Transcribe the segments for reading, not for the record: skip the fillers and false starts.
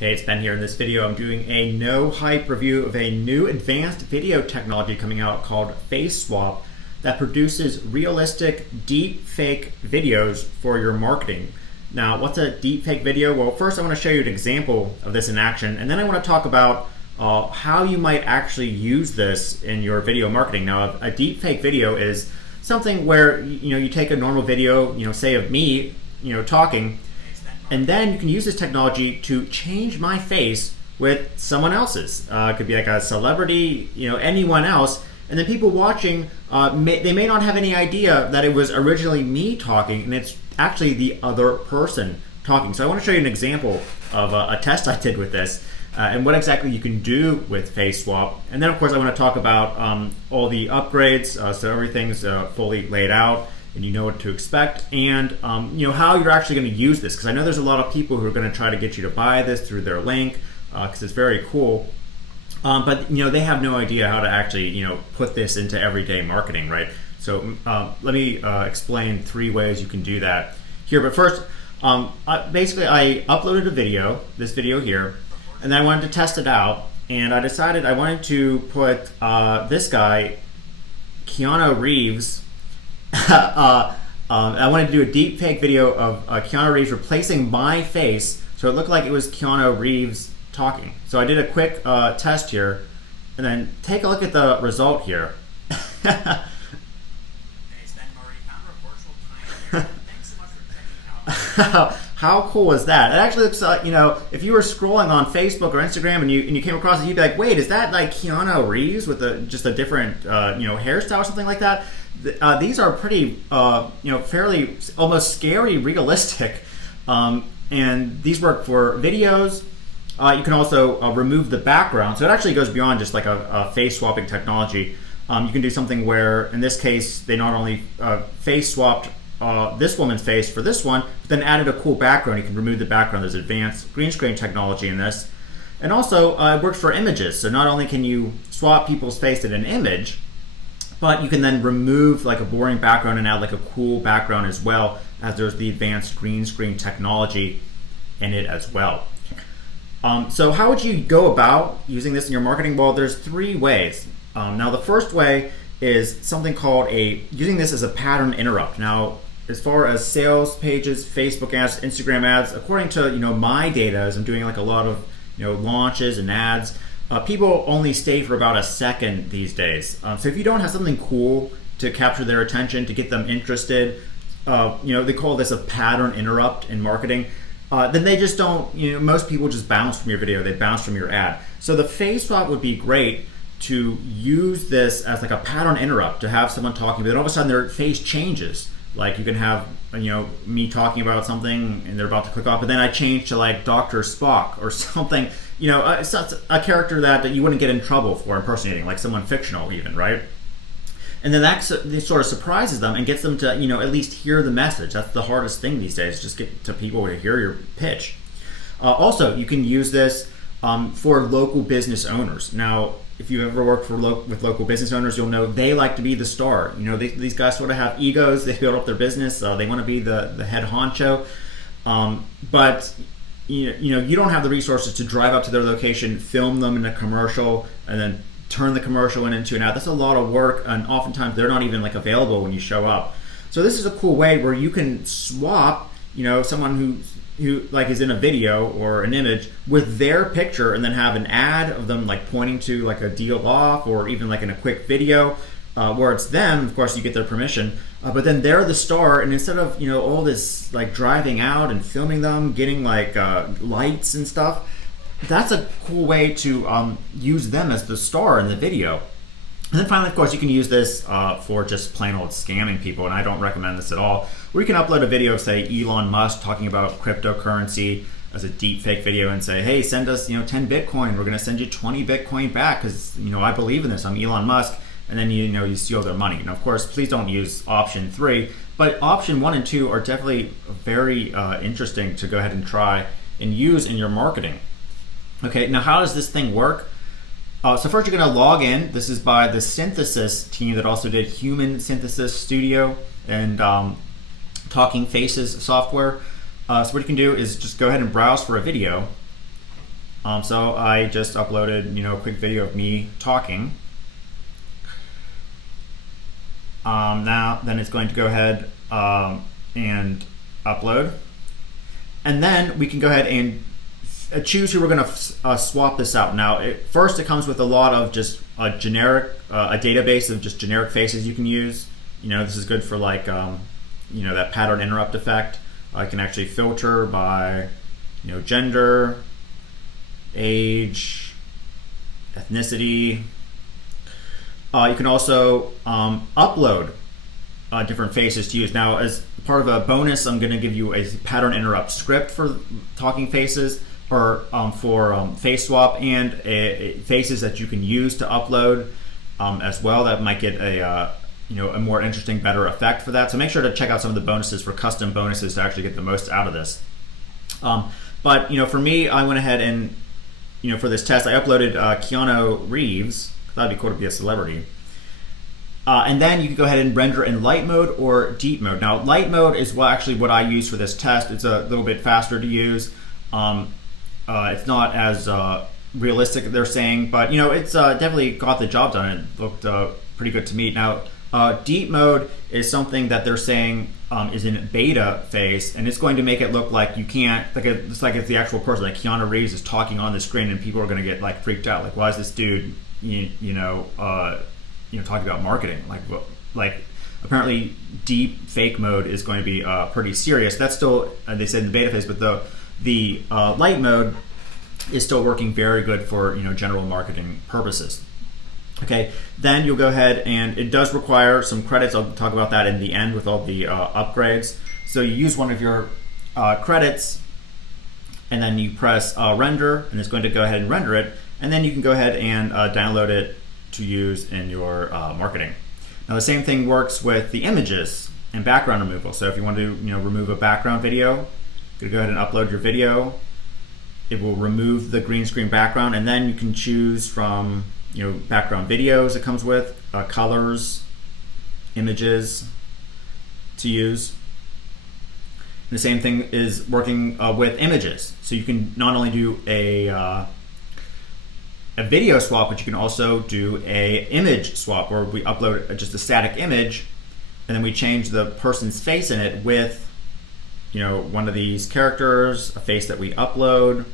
Hey, it's Ben here. In this video, I'm doing a no-hype review of a new advanced video technology coming out called FaceSwap that produces realistic deep fake videos for your marketing. Now, what's a deep fake video? Well, first I want to show you an example of this in action, and then I want to talk about how you might actually use this in your video marketing. Now, a deep fake video is something where you take a normal video, say of me, talking, and then you can use this technology to change my face with someone else's. It could be like a celebrity, anyone else. And then people watching, they may not have any idea that it was originally me talking and it's actually the other person talking. So I want to show you an example of a test I did with this and what exactly you can do with FaceSwap. And then of course I want to talk about all the upgrades, so everything's fully laid out and you know what to expect, and how you're actually going to use this, because I know there's a lot of people who are going to try to get you to buy this through their link because it's very cool, but they have no idea how to actually put this into everyday marketing, right? So let me explain 3 ways you can do that here. But first, basically I uploaded a video, this video here, and then I wanted to test it out, and I decided I wanted to put this guy, Keanu Reeves. I wanted to do a deep fake video of Keanu Reeves replacing my face so it looked like it was Keanu Reeves talking. So I did a quick test here, and then take a look at the result here. How cool is that? It actually looks like, if you were scrolling on Facebook or Instagram and you came across it, you'd be like, wait, is that like Keanu Reeves with just a different hairstyle or something like that? These are pretty, fairly almost scary realistic, and these work for videos. You can also remove the background, so it actually goes beyond just like a face swapping technology. You can do something where, in this case, they not only face swapped this woman's face for this one, but then added a cool background. You can remove the background. There's advanced green screen technology in this, and also it works for images. So not only can you swap people's face in an image, but you can then remove like a boring background and add like a cool background as well, as there's the advanced green screen technology in it as well. So how would you go about using this in your marketing? Well, there's 3 ways. Now the first way is something called using this as a pattern interrupt. Now, as far as sales pages, Facebook ads, Instagram ads, according to my data, as I'm doing like a lot of launches and ads, people only stay for about a second these days. So if you don't have something cool to capture their attention, to get them interested, they call this a pattern interrupt in marketing, then they just don't, most people just bounce from your video, they bounce from your ad. So the FaceSwap would be great to use this as like a pattern interrupt, to have someone talking, but then all of a sudden their face changes. Like you can have, me talking about something and they're about to click off, but then I change to like Dr. Spock or something, it's a character that you wouldn't get in trouble for impersonating, like someone fictional even, right? And then that sort of surprises them and gets them to, at least hear the message. That's the hardest thing these days, just get to people to hear your pitch. Also, you can use this for local business owners. Now, if you ever work with local business owners, you'll know they like to be the star. These guys sort of have egos. They build up their business. They want to be the head honcho. But you don't have the resources to drive up to their location, film them in a commercial, and then turn the commercial into an ad. That's a lot of work, and oftentimes they're not even like available when you show up. So this is a cool way where you can swap, someone who like is in a video or an image with their picture, and then have an ad of them like pointing to like a deal off, or even like in a quick video where it's them. Of course, you get their permission, but then they're the star, and instead of all this like driving out and filming them, getting like lights and stuff, that's a cool way to use them as the star in the video. And then finally, of course, you can use this for just plain old scamming people, and I don't recommend this at all. Where you can upload a video of, say, Elon Musk talking about cryptocurrency as a deep fake video and say, hey, send us 10 Bitcoin. We're going to send you 20 Bitcoin back because I believe in this. I'm Elon Musk. And then you steal their money. Now, of course, please don't use option 3, but option 1 and 2 are definitely very interesting to go ahead and try and use in your marketing. Okay, now how does this thing work? So first you're going to log in. This is by the Synthesis team that also did Human Synthesis Studio and Talking Faces software. So what you can do is just go ahead and browse for a video. So I just uploaded, a quick video of me talking. Now, then it's going to go ahead and upload. And then we can go ahead and choose who we're going to swap this out. Now, first it comes with a lot of just a generic, a database of just generic faces you can use. This is good for like, that pattern interrupt effect. I can actually filter by, gender, age, ethnicity. You can also upload different faces to use. Now, as part of a bonus, I'm going to give you a pattern interrupt script for talking faces, or for FaceSwap, and faces that you can use to upload as well. That might get a more interesting, better effect for that. So make sure to check out some of the bonuses for custom bonuses to actually get the most out of this. But for me, I went ahead and for this test, I uploaded Keanu Reeves. That'd be cool to be a celebrity. And then you can go ahead and render in light mode or deep mode. Now, light mode is what I use for this test. It's a little bit faster to use. It's not as realistic, they're saying, but it's definitely got the job done. It looked pretty good to me. Now, deep mode is something that they're saying is in beta phase, and it's going to make it look like you can't, it's like it's the actual person, like Keanu Reeves is talking on the screen, and people are going to get like freaked out, like, why is this dude, talking about marketing? Like apparently deep fake mode is going to be pretty serious. That's still, they said in the beta phase, but the light mode is still working very good for general marketing purposes. Okay, then you'll go ahead, and it does require some credits. I'll talk about that in the end with all the upgrades. So you use one of your credits, and then you press render, and it's going to go ahead and render it, and then you can go ahead and download it to use in your marketing. Now, the same thing works with the images and background removal. So if you want to remove a background video, you go ahead and upload your video. It will remove the green screen background, and then you can choose from background videos it comes with, colors, images to use. And the same thing is working with images. So you can not only do a video swap, but you can also do a image swap, where we upload just a static image, and then we change the person's face in it with one of these characters, a face that we upload,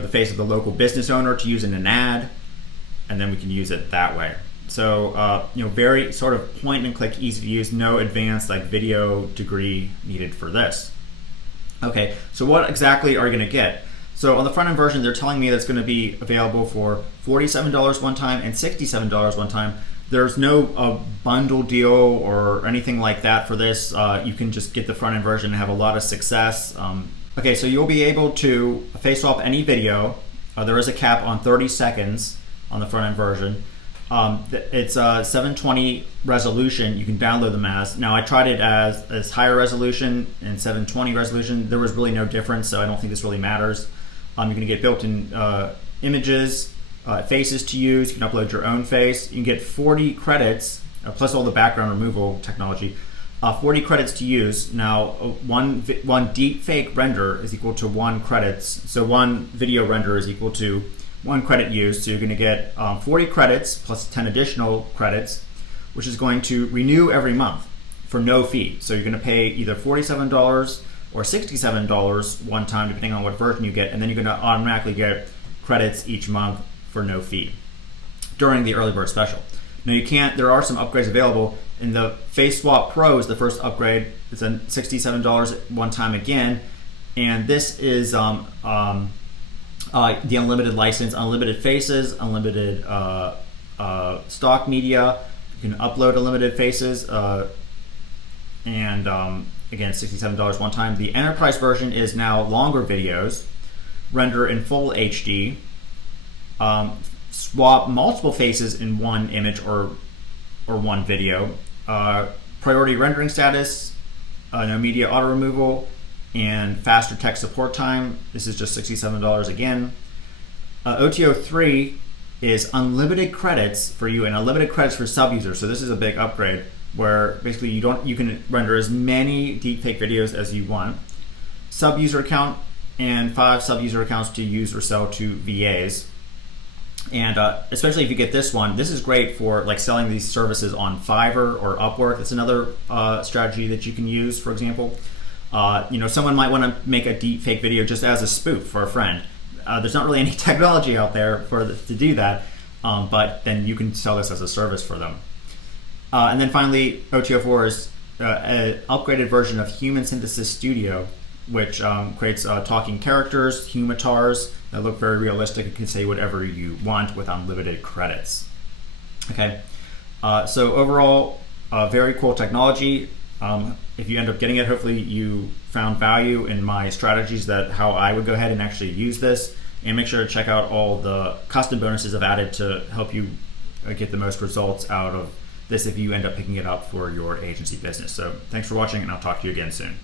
the face of the local business owner to use in an ad, and then we can use it that way. So very sort of point and click, easy to use, no advanced like video degree needed for this. Okay, so what exactly are you going to get? So on the front end version, they're telling me that's going to be available for $47 one time and $67 one time. There's no bundle deal or anything like that for this. You can just get the front end version and have a lot of success. Okay, so you'll be able to FaceSwap any video. There is a cap on 30 seconds on the front end version. It's a 720 resolution. You can download them as. Now, I tried it as higher resolution and 720 resolution. There was really no difference, so I don't think this really matters. You're going to get built-in images, faces to use. You can upload your own face. You can get 40 credits, plus all the background removal technology. 40 credits to use. Now, one deep fake render is equal to 1 credits. So one video render is equal to 1 credit used. So you're going to get 40 credits plus 10 additional credits, which is going to renew every month for no fee. So you're going to pay either $47 or $67 one time, depending on what version you get, and then you're going to automatically get credits each month for no fee during the early bird special. Now, there are some upgrades available. In the FaceSwap Pro is the first upgrade. It's a $67 one time again, and this is the unlimited license, unlimited faces, unlimited stock media. You can upload unlimited faces, and again, $67 one time. The enterprise version is now longer videos, render in full HD, swap multiple faces in one image or one video, priority rendering status, no media auto removal, and faster text support time. This is just $67 again. OTO 3 is unlimited credits for you and unlimited credits for sub users. So this is a big upgrade, where basically you can render as many deepfake videos as you want. Sub user account and 5 sub-user accounts to use or sell to VAs. And especially if you get this one, this is great for like selling these services on Fiverr or Upwork. It's another strategy that you can use. For example, someone might want to make a deep fake video just as a spoof for a friend. There's not really any technology out there to do that, but then you can sell this as a service for them. And then finally, OTO4 is an upgraded version of Human Synthesis Studio, which creates talking characters, humatars that look very realistic and can say whatever you want with unlimited credits. Okay, so overall, very cool technology. If you end up getting it, hopefully you found value in my strategies that how I would go ahead and actually use this. And make sure to check out all the custom bonuses I've added to help you get the most results out of this if you end up picking it up for your agency business. So thanks for watching, and I'll talk to you again soon.